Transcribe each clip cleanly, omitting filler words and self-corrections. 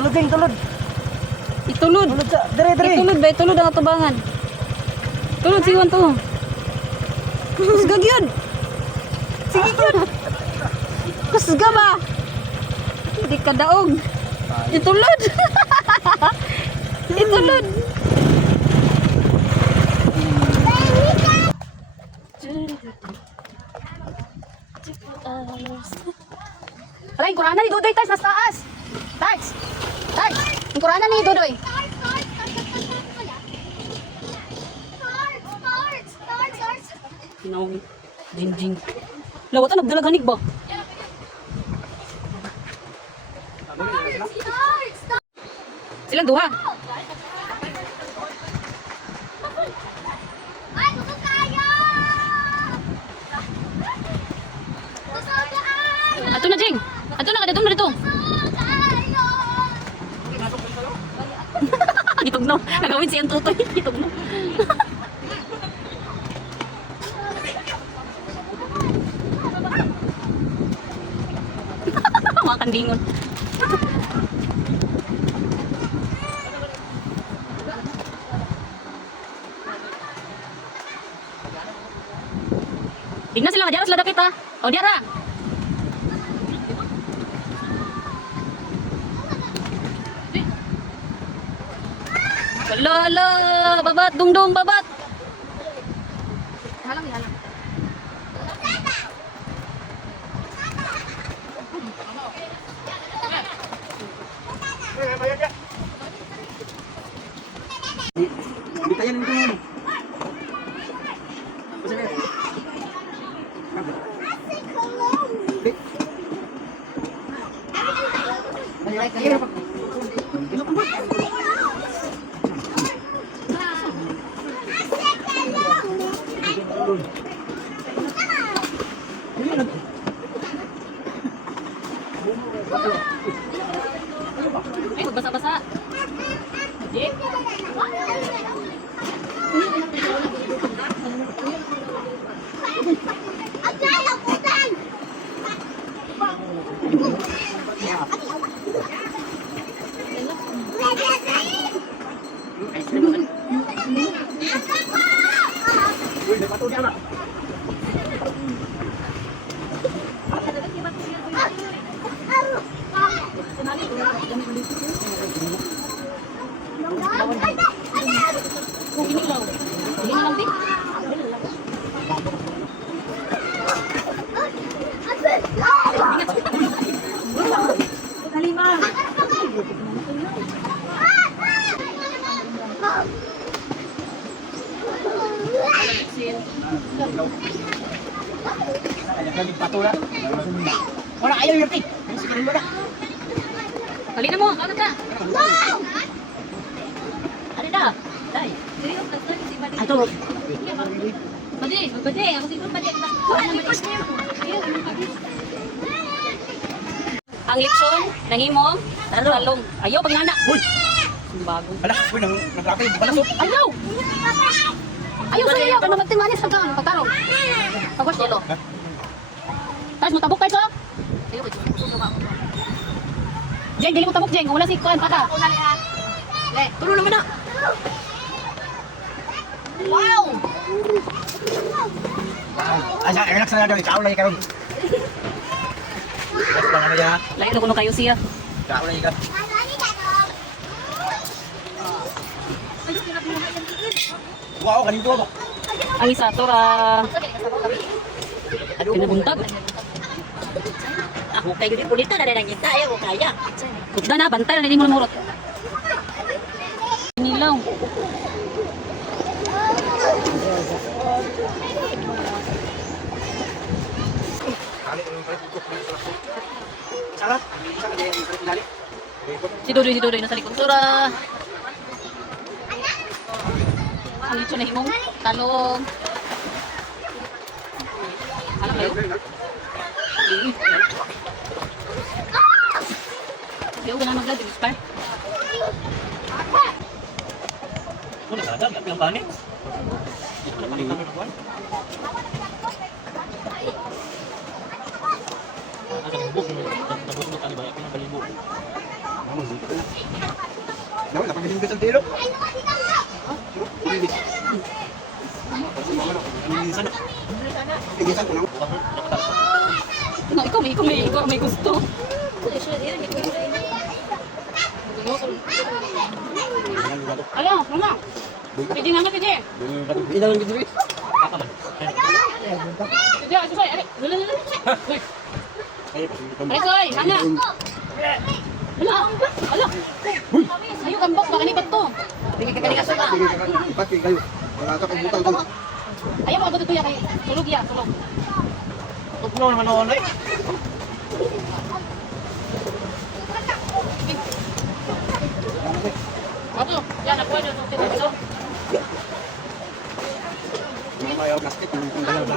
Tulod ding, tulod. Itulod. Tulod sa, dire. Itulod ba? Itulod ang atubangan. Tulod, siwan to. Kusgag yun. Sige yun. Kusga ba? Hindi ka daog. Itulod. Itulod. Aray, kurana ni Dudoy, Tars, nasa taas. Tars. Ang kurana ni Dudoy. Naong jinjing. Lawat ang nagdalaganig ba? Silang duha. Ato na, Jing. Ato na, kadadong na dito. Gitugno. Nagawin siyang tutoy. Gitugno. Mga kandingon. Tingnan sila, diara sila dapit ha. O, diara. Lala, babat, dungdung, babat. Halang. Bitayan itu. Ay, basa-basa. Jing. Wala ayaw yung tik. Halina mo, kaunat ka. Ano na? Day. Ato. Bade, ako siguro bade. Ang lipson, nangimong, talong. Ayaw, pag nana. Uy! Bago. Ala, uy, naglapay. Balasok. Ayaw! Ayaw sa iyo, kaya magtimanis ka ka. Pagtarong. Pagwas yelo. Tapos mo tabok tayo. Jeng, dili mo tabok, Jeng. Wala si Kuan, pata. Le, tulo naman na. Wow! Asa, relax na daw. Ikaw lang ikaw. Relax lang ano ya. Layo na kuno kayo siya. Ikaw lang ikaw. Wow, kanito ba? Ang isa, tora. Pinabuntag. Ako kayo din pulita na rin ang kita. Ayaw ko kaya. Kutda na, bantay na, hindi mo namurot. Nilaw. Sarap. Si Dodoy nasa likod. Tora. Ang lito na himong. Talong. Alam kayo? Ayaw ka na mag-gad, inspire. Ano ka agad? Ang banin? Daw, napagaling ka sa tiro. Tigisan ko lang. No, ikaw may gusto. Alam, mama. Pwede nga nga, pwede. Ilang gitu, Riz? Pwede, susoy. Lala. Ay, soy, mana? Ala. Ayo kambok, baka ni bato. Kalikas ba? Ipati kayo. Wala ka kang butang ko. Ayaw mo abot ito ya kay tulog ya, tulog. Tugno naman ako na eh. Bato, yan ako na dito. Mamaya plastic ng dalaw na.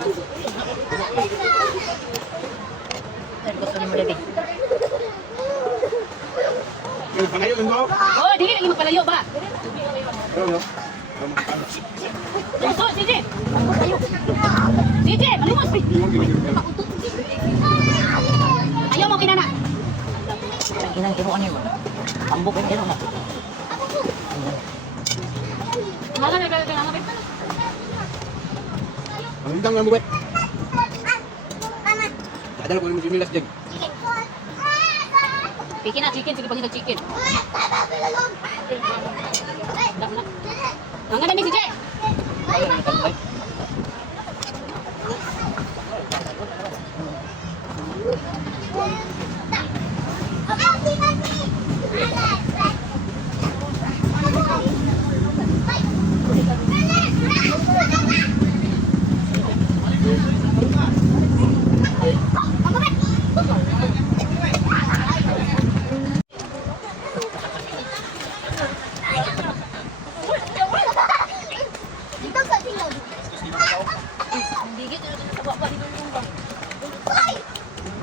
Gusto ni mo lagi. Yung panayo ng go. Oh, dili lagi magpalayo ba? Pero no. So, sige. Sige, malumos. Ayaw mo kinana. Inang kimo ano yun? Ambok yung kino na. Wala na kailangan ba? Ang hintang ng buwet. Adal ko yung milas jag. Chicken na chicken, sige pagkita chicken. Ang ganda ni si Jay.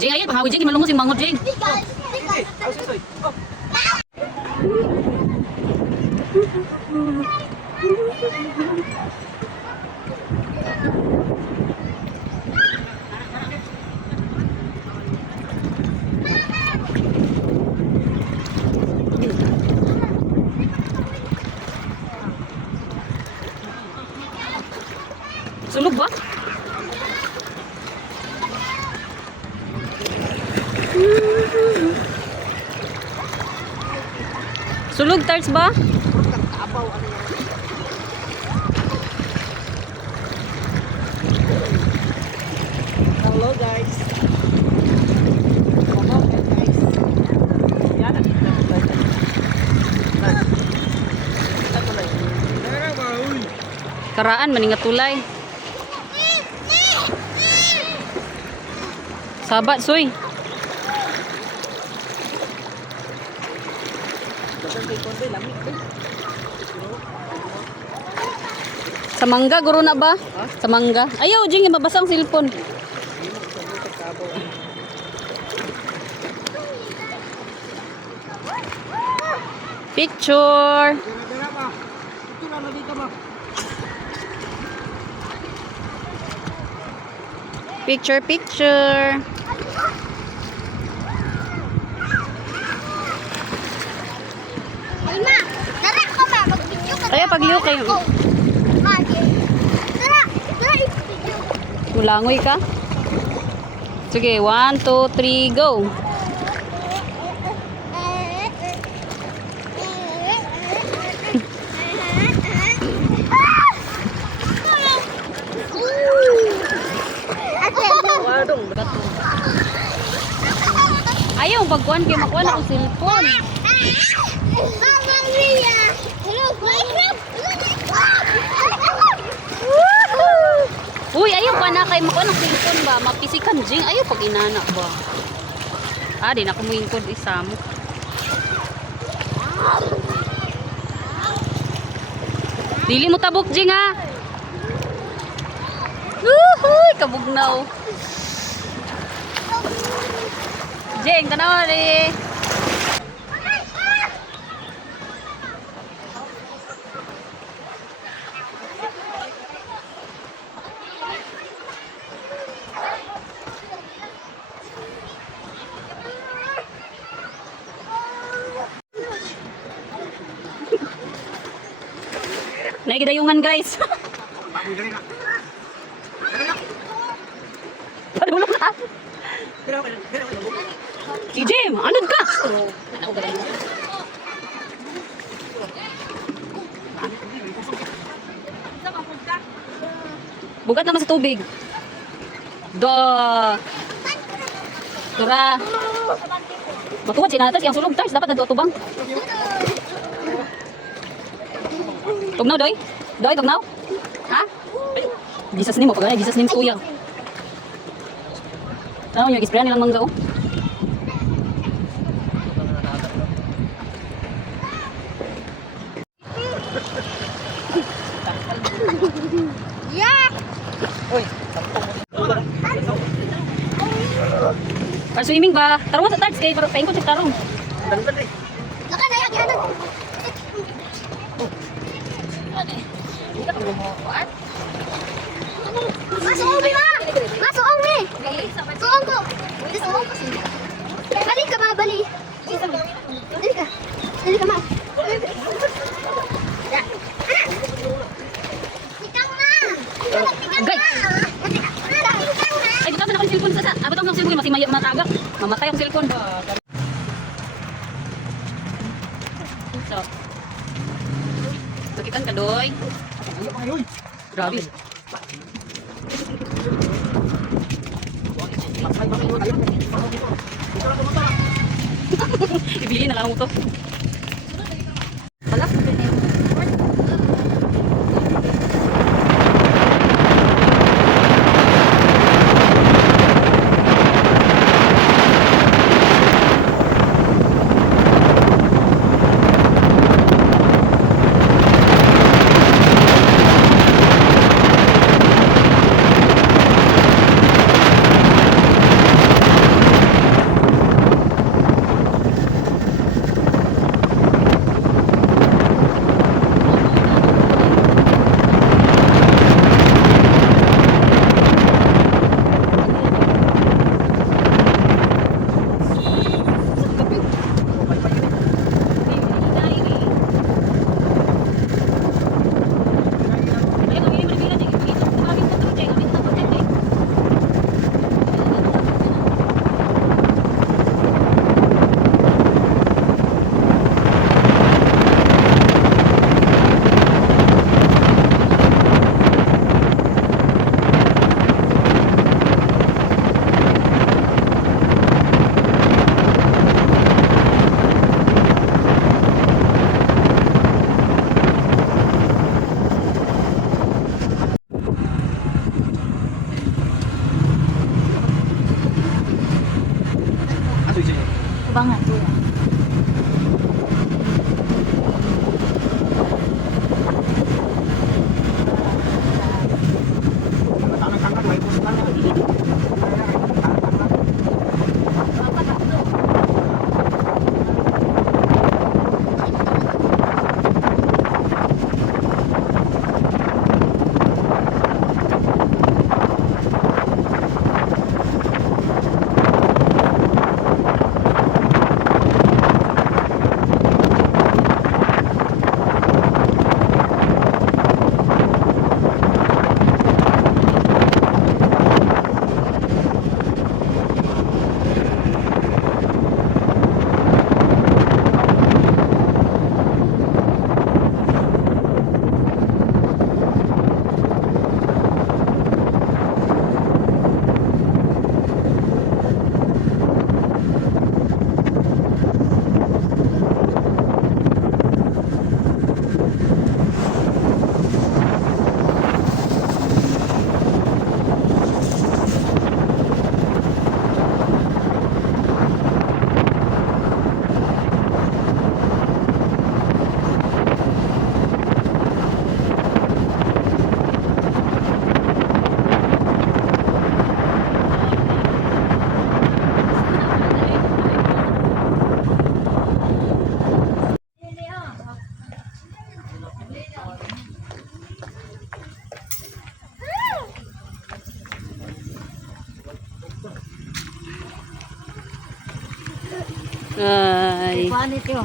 Jing, ayan, pangawid Jing, malungos yung mangot Jing. Sulog ba? Sulog tarts ba? Hello guys. Yan ang Karaan maningat tulay. Sabat soy. Sa mangga guro na ba? Sa mangga. Ayaw Jing, mabasa ang cellphone. Picture. Picture. Ay, ma! Tara ka ma! Mag-video ka! Kaya pagliw kayo. Tara! Tara! I-video! Mulangoy ka? Sige, 1, 2, 3, go. Ayaw, pagkuhan kayo makuha na akong cellphone. Mama Mia! Hello, Minecraft! Uy, ayaw pa na kayo makuha ng cellphone ba? Mapisikan Jing, ayaw pag inana ba? Ah, di na kumingkod isa mo. Dili mo tabok Jing ha. Uhuy, kabugnaw. Jing, tanawa rin. Naigidayungan guys. Padulong na. Si Jim, anod ka? Bugat naman sa tubig. Tura. Matuwad sinatas yang sulog tars dapat nadutubang. Tugnaw doy? Doy tugnaw? Ha? Jesus name mo pagana, Jesus name kuya. Ano yung isprayan nilang mangga oh? Yeah. Para swimming ba? Tarong sa tags kay para paingkot sa tarong. Laka na yan, yan. Masuong mi ma! Masuong mi! Suong ko! Suong ko. Balik ka ma, balik. Dali ka. Dali ka ma. Tikang ma! Agay! Ay, bitaw na ako yung cellphone sa sa. Ah, bitaw na ako yung cellphone. Masimaya matagak. Mamatay ang cellphone. So. Sakitan ka, Doy. Grabe. Ibili na lang mo to. Banget tuh. Paano ito?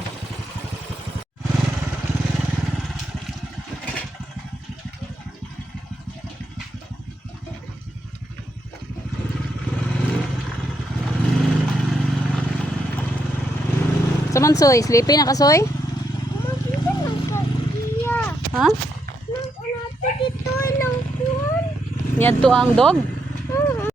Samansoy, sleepy na kasoy? Ha? Niyadto ang dog?